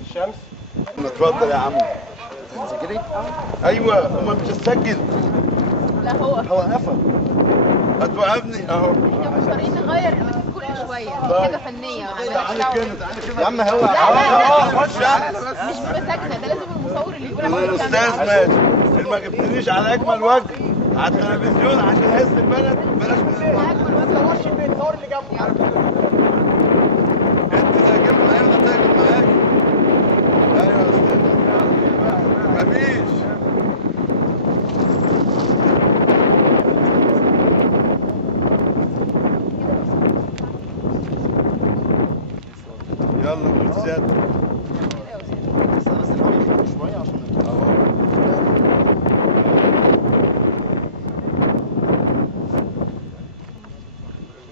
الشمس. اتفضل يا عم. تسجلي؟ ايوه امال مش هتسجل؟ لا هو قفل. هتوقفني اهو. احنا مضطرين نغير كل شويه حاجه فنيه. تعالى كده تعالى كده يا عم هو خش احنا بس. مش بمزاجنا، ده لازم المصور اللي يقول احنا الاستاذ ماشي. اللي ما جبتنيش على اكمل وجه على التلفزيون عشان هز البلد بلاش من ما تصورش البيت، صور اللي جنبه. انت اللي هجيب معايا ولا تاجر معاك؟ ايوه يا استاذ. مفيش. يلا قول زيادة. بس العمل شويه عشان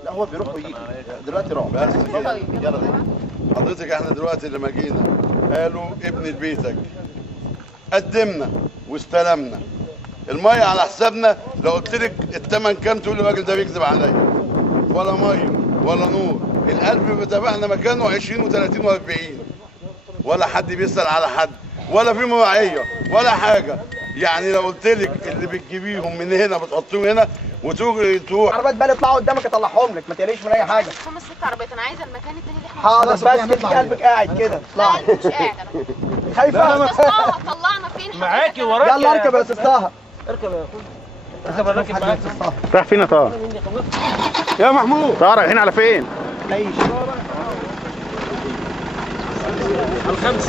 لا هو بيروح ويجي دلوقتي راح بس كده. يلا حضرتك احنا دلوقتي لما جينا قالوا ابن بيتك قدمنا واستلمنا الميه على حسابنا. لو قلت لك الثمن كام تقول لي الراجل ده بيكذب عليا. ولا ميه ولا نور. القلب بتابعنا مكانه 20 و30 و40 ولا حد بيسأل على حد ولا في مراعيه ولا حاجه. يعني لو قلت لك اللي بتجيبيهم من هنا بتحطيهم هنا وتروح عربيات بقى يطلعوا قدامك اطلعهم لك، ما تقلقيش من اي حاجه. 5 6 عربيات، انا عايزه المكان التاني اللي احنا حاضر بس كده قلبك قاعد كده لا اطلعي. أنا مش قاعده. خايفه؟ طه طلعنا فين؟ معاكي وراكي. يلا اركب يا استاذ طه. اركب يا اخويا. اركب الراكب معاك. رايح فين يا طه؟ يا محمود طه رايحين على فين؟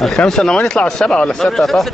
الخمسة انما نطلع السبعة ولا الستة يا طه؟